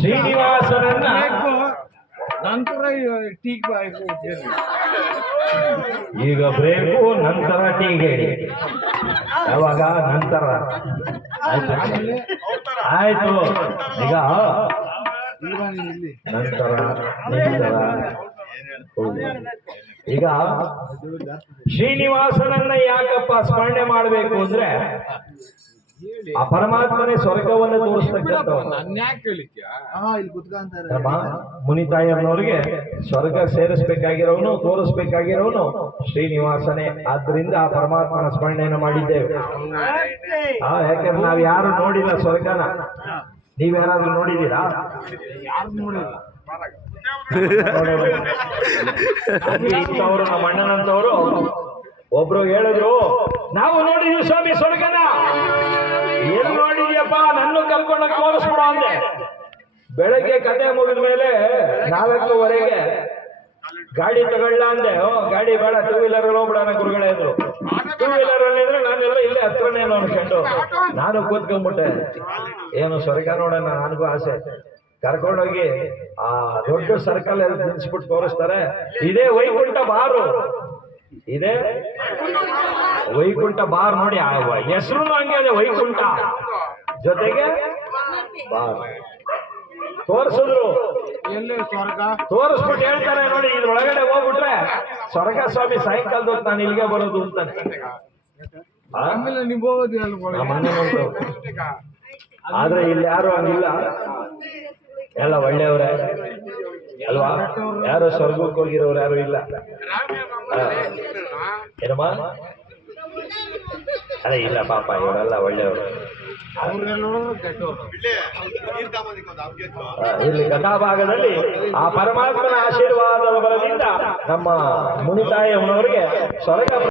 ಶ್ರೀನಿವಾಸನನ್ನ ನಂತರ ಟೀಕ್ ಈಗ ಬ್ರೇಕು ನಂತರ ಟೀಗೆ ಯಾವಾಗ ನಂತರ ಆಯ್ತು ಈಗ ನಂತರ ಈಗ ಶ್ರೀನಿವಾಸನನ್ನ ಯಾಕಪ್ಪ ಸ್ಮರಣೆ ಮಾಡಬೇಕು ಅಂದ್ರೆ ಆ ಪರಮಾತ್ಮನೇ ಸ್ವರ್ಗವನ್ನು ತೋರಿಸ್ತಕ್ಕಂಥ ಮುನಿತಾಯಮ್ಮನವ್ರಿಗೆ ಸ್ವರ್ಗ ಸೇರಿಸ್ಬೇಕಾಗಿರೋನು ತೋರಿಸ್ಬೇಕಾಗಿರೋನು ಶ್ರೀನಿವಾಸನೇ. ಆದ್ರಿಂದ ಆ ಪರಮಾತ್ಮನ ಸ್ಮರಣೆಯನ್ನು ಮಾಡಿದ್ದೇವೆ. ಯಾಕಂದ್ರೆ ನಾವ್ ಯಾರು ನೋಡಿಲ್ಲ ಸ್ವರ್ಗನ. ನೀವ್ಯಾರಾದ್ರೂ ನೋಡಿದ್ದೀರಾ? ಇಂಥವ್ರು ನಮ್ಮ ಅಣ್ಣನಂತವ್ರು ಒಬ್ರು ಹೇಳಿದ್ರು, ನಾವು ನೋಡಿದ್ವಿ ಸ್ವಾಮಿ ಸ್ವರ್ಗನ. ಏನು ನೋಡಿದ್ಯಪ್ಪ, ನನ್ನ ಕರ್ಕೊಂಡೋಗಿ ತೋರಿಸ್ಬಿಡೋ ಅಂದೆ. ಬೆಳಗ್ಗೆ ಕತೆ ಮುಗಿದ ಮೇಲೆ 4:00ವರೆಗೆ ಗಾಡಿ ತಗೊಳ್ಳ ಅಂದೆ. ಗಾಡಿ ಬೇಡ, 2 ವೀಲರ್ ಹೋಗ್ಬಿಡೋಣ ಗುರುಗಳೇ ಅಂದ್ರು. 2 ವೀಲರ್ ಅಲ್ಲಿ ಇದ್ರೆ ನಾನೆಲ್ಲ ಇಲ್ಲೇ ಹತ್ರನೇ ಅನ್ಕೊಂಡು ನಾನು ಕೂತ್ಕೊಂಡ್ಬಿಟ್ಟೆ. ಏನು ಸ್ವರ್ಗ ನೋಡೋಣ ನನಗೂ ಆಸೆ. ಕರ್ಕೊಂಡೋಗಿ ಆ ದೊಡ್ಡ ಸರ್ಕಲ್ ಎಲ್ಲ ನಿಲ್ಸ್ಬಿಟ್ಟು ತೋರಿಸ್ತಾರೆ. ಇದೇ ವೈಕುಂಠ ಬಾರು, ಇದೇ ವೈಕುಂಠ ಬಾರ್ ನೋಡಿ. ಹೆಸರು ಹಂಗೆ ಇದೆ, ವೈಕುಂಠ ಜೊತೆಗೆ ಬಾರ್ ತೋರಿಸಿದ್ರು. ತೋರಿಸ್ಬಿಟ್ಟು ಹೇಳ್ತಾರೆ ನೋಡಿ, ಇದ್ರೊಳಗಡೆ ಹೋಗ್ಬಿಟ್ರೆ ಸ್ವರ್ಗ ಸ್ವಾಮಿ ಸಾಯಂಕಾಲದ ನಾನು ಇಲ್ಲಿಗೆ ಬರೋದು ಅಂತ. ಆದ್ರೆ ಇಲ್ಲಿ ಯಾರು ಹಂಗಿಲ್ಲ, ಎಲ್ಲ ಒಳ್ಳೆಯವ್ರೆ ಅಲ್ವಾ? ಯಾರು ಸ್ವರ್ಗಕ್ಕೆ ಹೋಗಿರೋರು ಯಾರು ಇಲ್ಲ. ಏನಮ್ಮ ಅದೇ ಇಲ್ಲ ಪಾಪ, ಇವರೆಲ್ಲ ಒಳ್ಳೆಯವರು. ಇಲ್ಲಿ ಕಥಾಭಾಗದಲ್ಲಿ ಆ ಪರಮಾತ್ಮನ ಆಶೀರ್ವಾದದ ಬಲದಿಂದ ನಮ್ಮ ಮುನಿತಾಯಮ್ಮನವರಿಗೆ ಸ್ವರ್ಗ